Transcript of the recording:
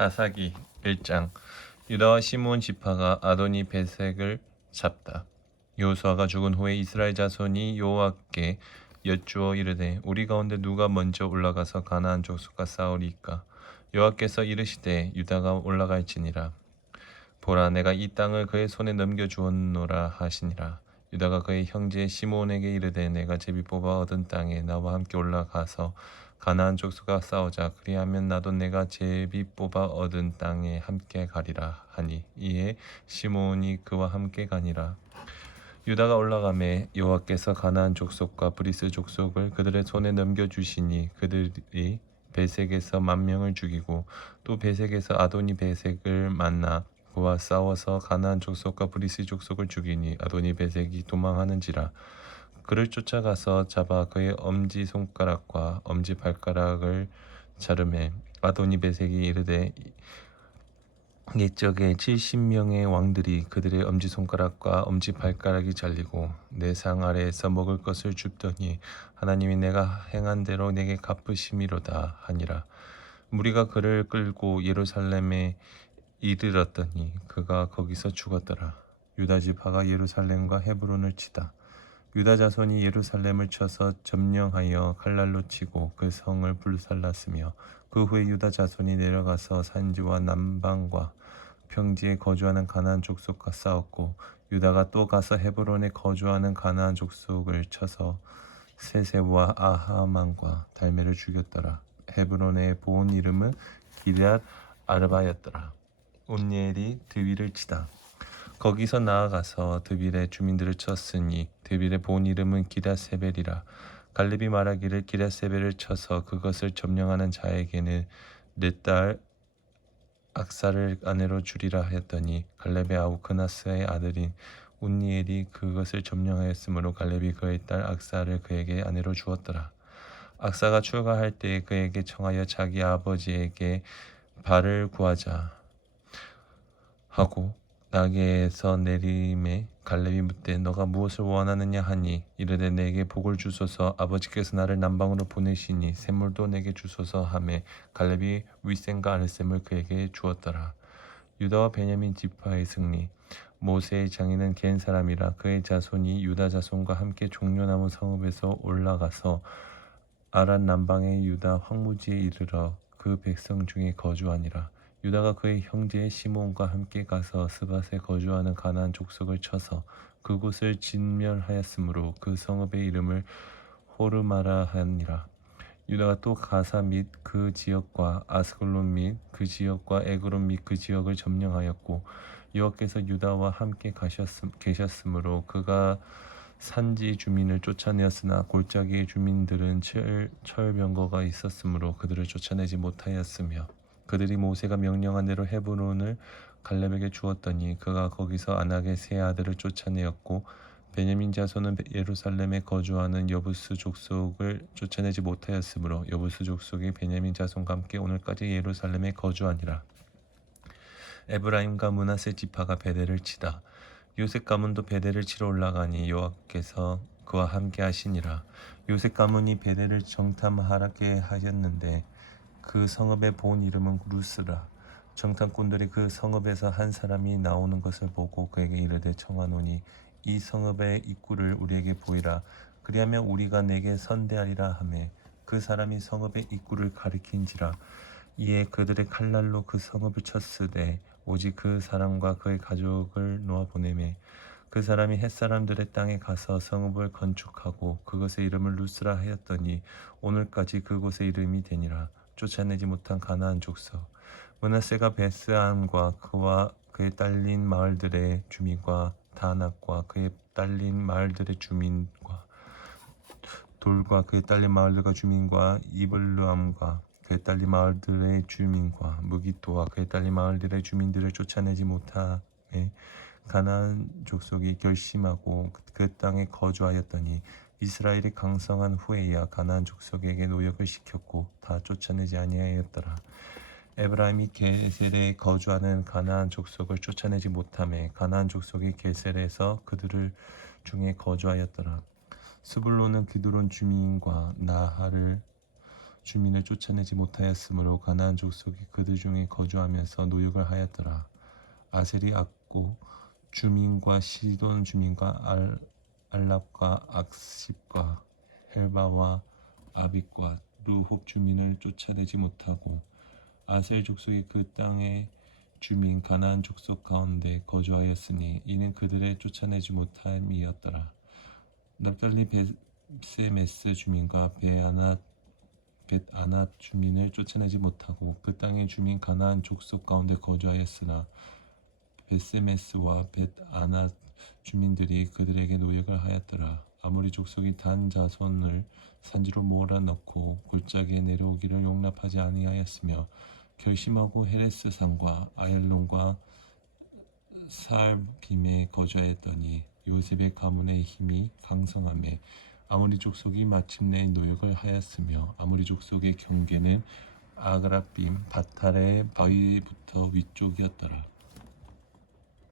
사사기 1장. 유다와 시므온 지파가 아도니 베색을 잡다. 여호수아가 죽은 후에 이스라엘 자손이 여호와께 여쭈어 이르되 우리 가운데 누가 먼저 올라가서 가나안 족속과 싸우리이까? 여호와께서 이르시되 유다가 올라갈지니라. 보라 내가 이 땅을 그의 손에 넘겨 주었노라 하시니라 유다가 그의 형제 시므온에게 이르되 내가 제비 뽑아 얻은 땅에 나와 함께 올라가서 가나안 족속과 싸우자. 그리하면 나도 내가 제비 뽑아 얻은 땅에 함께 가리라 하니 이에 시므온이 그와 함께 가니라. 유다가 올라가매 여호와께서 가나안 족속과 브리스 족속을 그들의 손에 넘겨 주시니 그들이 베색에서 만 명을 죽이고 또 베색에서 아도니 베색을 만나 그와 싸워서 가나안 족속과 브리스 족속을 죽이니 아도니 베색이 도망하는지라. 그를 쫓아가서 잡아 그의 엄지 손가락과 엄지 발가락을 자르매 아도니 베색이 이르되 옛적에 70명의 왕들이 그들의 엄지손가락과 엄지발가락이 잘리고 내 상 아래에서 먹을 것을 줍더니 하나님이 내가 행한 대로 내게 갚으심이로다 하니라. 무리가 그를 끌고 예루살렘에 이르렀더니 그가 거기서 죽었더라 유다 지파가 예루살렘과 헤브론을 치다 유다 자손이 예루살렘을 쳐서 점령하여 칼날로 치고 그 성을 불살랐으며 그 후에 유다 자손이 내려가서 산지와 남방과 평지에 거주하는 가나안 족속과 싸웠고 유다가 또 가서 헤브론에 거주하는 가나안 족속을 쳐서 세세와 아하만과 달메를 죽였더라. 헤브론의 본 이름은 기럇 아르바였더라. 온니엘이 드위를 치다. 거기서 나아가서 드빌의 주민들을 쳤으니 드빌의 본 이름은 기다세벨이라. 갈렙이 말하기를 기다세벨을 쳐서 그것을 점령하는 자에게는 내딸 악사를 아내로 주리라 하였더니 갈렙의 아우 그나스의 아들인 운니엘이 그것을 점령하였으므로 갈렙이 그의 딸 악사를 그에게 아내로 주었더라. 악사가 출가할 때에 그에게 청하여 자기 아버지에게 발을 구하자 하고 나게에서 내림에 갈렙이 묻되 너가 무엇을 원하느냐 하니 이르되 내게 복을 주소서. 아버지께서 나를 남방으로 보내시니 샘물도 내게 주소서 하매 갈렙이 윗샘과 아랫샘을 그에게 주었더라. 유다와 베냐민 지파의 승리. 모세의 장인은 겐 사람이라 그의 자손이 유다 자손과 함께 종려나무 성읍에서 올라가서 아란 남방의 유다 황무지에 이르러 그 백성 중에 거주하니라 유다가 그의 형제 시몬과 함께 가서 스밧에 거주하는 가나안 족속을 쳐서 그곳을 진멸하였으므로 그 성읍의 이름을 호르마라 하니라. 유다가 또 가사 및 그 지역과 아스글론 및 그 지역과 에그론 및 그 지역을 점령하였고 여호와께서 유다와 함께 가셨음, 계셨으므로 그가 산지 주민을 쫓아내었으나 골짜기의 주민들은 철, 철병거가 있었으므로 그들을 쫓아내지 못하였으며 그들이 모세가 명령한 대로 헤브론을 갈렙에게 주었더니 그가 거기서 안악의 세 아들을 쫓아내었고 베냐민 자손은 예루살렘에 거주하는 여부스 족속을 쫓아내지 못하였으므로 여부스 족속이 베냐민 자손과 함께 오늘까지 예루살렘에 거주하니라. 에브라임과 문하세 지파가 베델을 치다. 요셉 가문도 베델을 치러 올라가니 여호와께서 그와 함께 하시니라. 요셉 가문이 베델을 정탐하게 하였는데 그 성읍의 본 이름은 루스라. 정탐꾼들이 그 성읍에서 한 사람이 나오는 것을 보고 그에게 이르되 청하노니 이 성읍의 입구를 우리에게 보이라. 그리하면 우리가 내게 선대하리라 하매 그 사람이 성읍의 입구를 가리킨지라. 이에 그들의 칼날로 그 성읍을 쳤으되 오직 그 사람과 그의 가족을 놓아 보내매 그 사람이 햇사람들의 땅에 가서 성읍을 건축하고 그것의 이름을 루스라 하였더니 오늘까지 그곳의 이름이 되니라. 쫓아내지 못한 가나안 족속. 문하세가 베스안과 그와 그의 딸린 마을들의 주민과 다낙과 그의 딸린 마을들의 주민과 돌과 그의 딸린 마을들과 주민과 이블루암과 그의 딸린 마을들의 주민과 무기토와 그의 딸린 마을들의 주민들을 쫓아내지 못함에 가나안 족속이 결심하고 그 땅에 거주하였더니 이스라엘이 강성한 후에야 가나안 족속에게 노역을 시켰고 다 쫓아내지 아니하였더라. 에브라임이 게셀에 거주하는 가나안 족속을 쫓아내지 못함에 가나안 족속이 게셀에서 그들을 중에 거주하였더라. 스불론은 기드론 주민과 나하를 주민을 쫓아내지 못하였으므로 가나안 족속이 그들 중에 거주하면서 노역을 하였더라. 아셀이 악고 주민과 시돈 주민과 알, 알랍과 악십과 헬바와 아빗과 루홉 주민을 쫓아내지 못하고 아셀 족속이 그 땅의 주민 가나안 족속 가운데 거주하였으니 이는 그들의 쫓아내지 못함이었더라. 납달리 베세메스 주민과 베아낫 벳아낫 주민을 쫓아내지 못하고 그 땅의 주민 가나안 족속 가운데 거주하였으나 베세메스와 벳아낫 주민들이 그들에게 노역을 하였더라. 아무리 족속이 단 자손을 산지로 몰아넣고 골짜기에 내려오기를 용납하지 아니하였으며 결심하고 헤레스 산과 아엘론과 살빔에 거주하였더니 요셉의 가문의 힘이 강성함에 아모리 족속이 마침내 노역을 하였으며 아모리 족속의 경계는 아그라빔 바탈의 바위부터 위쪽이었더라.